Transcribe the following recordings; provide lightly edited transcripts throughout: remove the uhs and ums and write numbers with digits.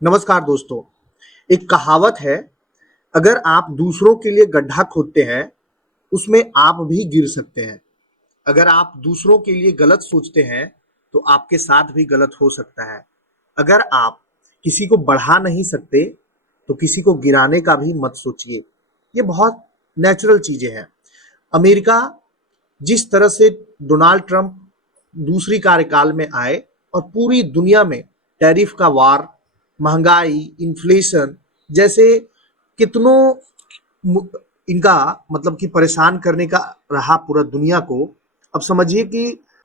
नमस्कार दोस्तों। एक कहावत है, अगर आप दूसरों के लिए गड्ढा खोदते हैं उसमें आप भी गिर सकते हैं। अगर आप दूसरों के लिए गलत सोचते हैं तो आपके साथ भी गलत हो सकता है। अगर आप किसी को बढ़ा नहीं सकते तो किसी को गिराने का भी मत सोचिए। ये बहुत नेचुरल चीजें हैं। अमेरिका जिस तरह से डोनाल्ड ट्रंप दूसरी कार्यकाल में आए और पूरी दुनिया में टैरिफ का वार, महंगाई, इन्फ्लेशन जैसे कितनों इनका मतलब कि परेशान करने का रहा पूरा दुनिया को। अब समझिए कि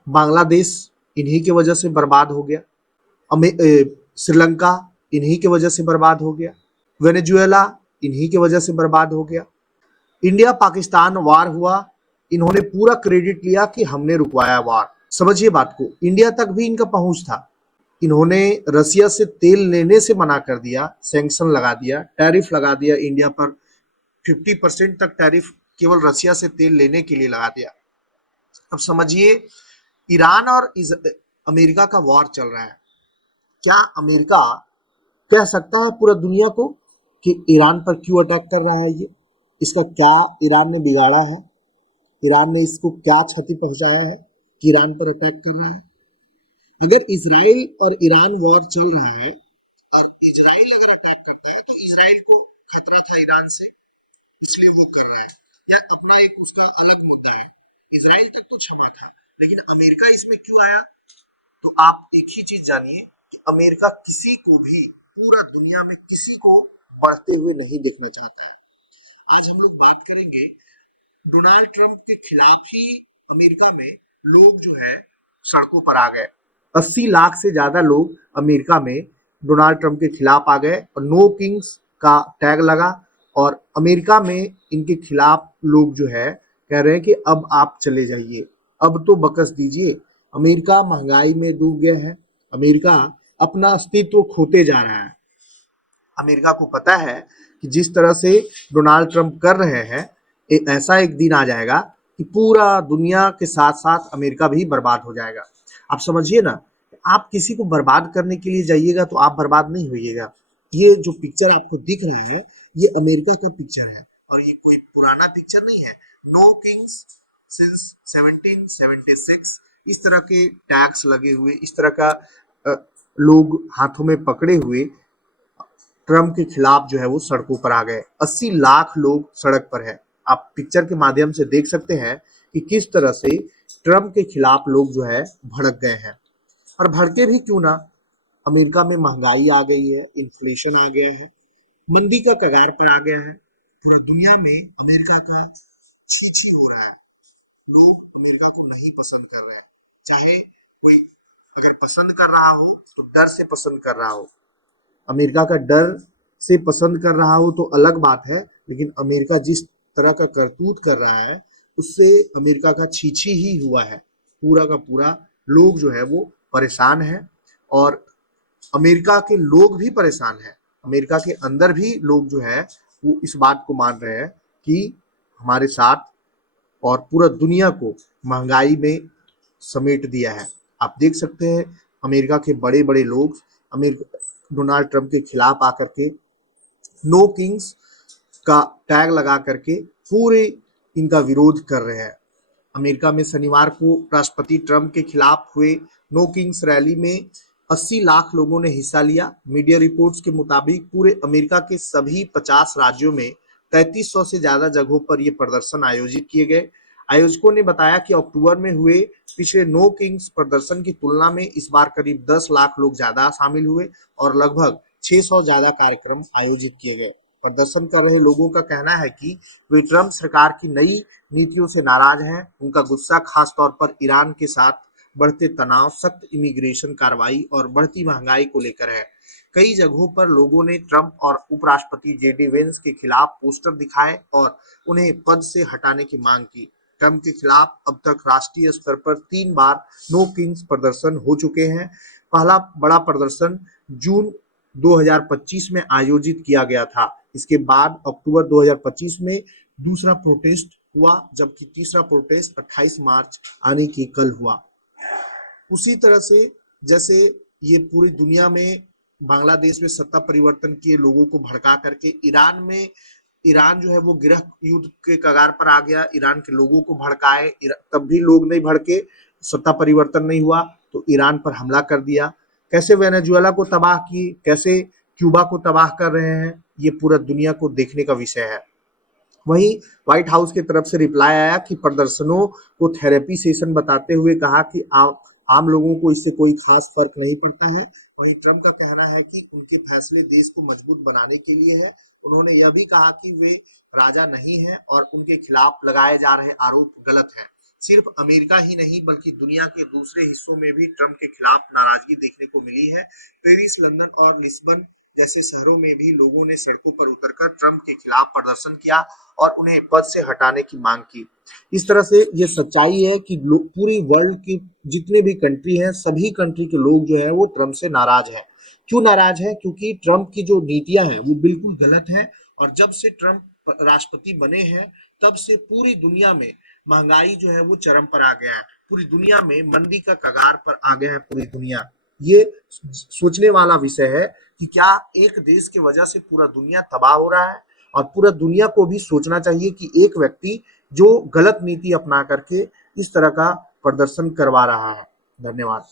बांग्लादेश इन्हीं की वजह से बर्बाद हो गया, श्रीलंका इन्हीं की वजह से बर्बाद हो गया, वेनेजुएला इन्हीं की वजह से बर्बाद हो गया। इंडिया पाकिस्तान वार हुआ, इन्होंने पूरा क्रेडिट लिया कि हमने रुकवाया वार। समझिए बात को, इंडिया तक भी इनका पहुंच था। इन्होंने रसिया से तेल लेने से मना कर दिया, सैंक्शन लगा दिया, टैरिफ लगा दिया इंडिया पर। 50% तक टैरिफ केवल रसिया से तेल लेने के लिए लगा दिया। अब समझिए, ईरान और अमेरिका का वॉर चल रहा है। क्या अमेरिका कह सकता है पूरा दुनिया को कि ईरान पर क्यों अटैक कर रहा है? ये इसका क्या ईरान ने बिगाड़ा है? ईरान ने इसको क्या क्षति पहुंचाया है कि ईरान पर अटैक कर रहा है? अगर इसराइल और ईरान वॉर चल रहा है और इसराइल अगर अटैक करता है तो इसराइल को खतरा था ईरान से, इसलिए वो कर रहा है, या अपना एक उसका अलग मुद्दा है। इसराइल तक तो क्षमा था, लेकिन अमेरिका इसमें क्यों आया? तो आप एक ही चीज जानिए कि अमेरिका किसी को भी, पूरा दुनिया में किसी को बढ़ते हुए नहीं देखना चाहता है। आज हम लोग बात करेंगे डोनाल्ड ट्रंप के खिलाफ ही। अमेरिका में लोग जो है सड़कों पर आ गए। 80 लाख से ज्यादा लोग अमेरिका में डोनाल्ड ट्रंप के खिलाफ आ गए और नो किंग्स का टैग लगा। और अमेरिका में इनके खिलाफ लोग जो है कह रहे हैं कि अब आप चले जाइए, अब तो बकस दीजिए। अमेरिका महंगाई में डूब गया है। अमेरिका अपना अस्तित्व खोते जा रहा है। अमेरिका को पता है कि जिस तरह से डोनाल्ड ट्रंप कर रहे हैं, ऐसा एक दिन आ जाएगा कि पूरा दुनिया के साथ साथ अमेरिका भी बर्बाद हो जाएगा। आप समझिए ना, आप किसी को बर्बाद करने के लिए जाइएगा तो आप बर्बाद नहीं होइएगा। ये जो पिक्चर आपको दिख रहा है, ये अमेरिका का पिक्चर है और ये कोई पुराना पिक्चर नहीं है। नो किंग्स सिंस 1776, इस तरह के टैग्स लगे हुए, इस तरह का लोग हाथों में पकड़े हुए ट्रंप के खिलाफ जो है वो सड़कों पर आ गए। 80 लाख लोग सड़क पर है। आप पिक्चर के माध्यम से देख सकते हैं कि किस तरह से ट्रंप के खिलाफ लोग जो है भड़क गए हैं। और भड़के भी क्यों ना, अमेरिका में महंगाई आ गई है, इन्फ्लेशन आ गया है, मंदी का कगार पर आ गया है। पूरा दुनिया में अमेरिका का छी छी हो रहा है। लोग अमेरिका को नहीं पसंद कर रहे हैं। चाहे कोई अगर पसंद कर रहा हो तो डर से पसंद कर रहा हो। अमेरिका का डर से पसंद कर रहा हो तो अलग बात है, लेकिन अमेरिका जिस तरह का करतूत कर रहा है उससे अमेरिका का छीछी ही हुआ है। पूरा का पूरा लोग जो है वो परेशान है और अमेरिका के लोग भी परेशान हैं। अमेरिका के अंदर भी लोग जो है वो इस बात को मान रहे हैं कि हमारे साथ, और पूरा दुनिया को महंगाई में समेट दिया है। आप देख सकते हैं अमेरिका के बड़े बड़े लोग अमेरिका डोनाल्ड ट्रंप के खिलाफ आकर के नो किंग्स का टैग लगा करके पूरे इनका विरोध कर रहे हैं। अमेरिका में शनिवार को राष्ट्रपति ट्रंप के खिलाफ हुए नो किंग्स रैली में 80 लाख लोगों ने हिस्सा लिया। मीडिया रिपोर्ट्स के मुताबिक पूरे अमेरिका के सभी 50 राज्यों में 3300 से ज्यादा जगहों पर ये प्रदर्शन आयोजित किए गए। आयोजकों ने बताया कि अक्टूबर में हुए पिछले नो किंग्स प्रदर्शन की तुलना में इस बार करीब 10 लाख लोग ज्यादा शामिल हुए और लगभग 600 ज्यादा कार्यक्रम आयोजित किए गए। प्रदर्शन कर रहे लोगों का कहना है कि वे ट्रंप सरकार की नई नीतियों से नाराज हैं। उनका गुस्सा खास तौर पर ईरान के साथ बढ़ते तनाव, सख्त इमिग्रेशन कार्रवाई और बढ़ती महंगाई को लेकर है। कई जगहों पर लोगों ने ट्रंप और उपराष्ट्रपति जेडी वेंस के खिलाफ पोस्टर दिखाए और उन्हें पद से हटाने की मांग की। ट्रंप के खिलाफ अब तक राष्ट्रीय स्तर पर 3 बार नो किंग्स प्रदर्शन हो चुके हैं। पहला बड़ा प्रदर्शन जून 2025 में आयोजित किया गया था। इसके बाद अक्टूबर 2025 में दूसरा प्रोटेस्ट हुआ, जबकि तीसरा प्रोटेस्ट 28 मार्च आने की कल हुआ। उसी तरह से जैसे ये पूरी दुनिया में बांग्लादेश में सत्ता परिवर्तन किए लोगों को भड़का करके, ईरान जो है वो गृह युद्ध के कगार पर आ गया, ईरान के लोगों को भड़काए, तब भी लोग नहीं भड़के, सत्ता परिवर्तन नहीं हुआ तो ईरान पर हमला कर दिया। कैसे वेनेजुएला को तबाह की, कैसे क्यूबा को तबाह कर रहे हैं, ये पूरा दुनिया को देखने का विषय है। वहीं व्हाइट हाउस की तरफ से रिप्लाई आया कि प्रदर्शनों को थेरेपी सेशन बताते हुए कहा कि आम लोगों को इससे कोई खास फर्क नहीं पड़ता है। वहीं ट्रंप का कहना है कि उनके फैसले देश को मजबूत बनाने के लिए है। उन्होंने यह भी कहा कि वे राजा नहीं हैं और उनके खिलाफ लगाए जा रहे आरोप गलत हैं। सिर्फ अमेरिका ही नहीं बल्कि दुनिया के दूसरे हिस्सों में भी ट्रंप के खिलाफ नाराजगी देखने को मिली है। पेरिस, लंदन और लिस्बन जैसे शहरों में भी लोगों ने सड़कों पर उतरकर ट्रंप के खिलाफ प्रदर्शन किया और उन्हें पद से हटाने की मांग की। इस तरह से ये सच्चाई है कि पूरी वर्ल्ड की जितने भी कंट्री हैं, सभी कंट्री के लोग जो है वो ट्रंप से नाराज हैं। क्यों नाराज है? क्योंकि ट्रंप की जो नीतियां हैं वो बिल्कुल गलत हैं और जब से ट्रंप राष्ट्रपति बने हैं तब से पूरी दुनिया में महंगाई जो है वो चरम पर आ गया है, पूरी दुनिया में मंदी का कगार पर आ गया है पूरी दुनिया। ये सोचने वाला विषय है कि क्या एक देश की वजह से पूरा दुनिया तबाह हो रहा है, और पूरा दुनिया को भी सोचना चाहिए कि एक व्यक्ति जो गलत नीति अपना करके इस तरह का प्रदर्शन करवा रहा है। धन्यवाद।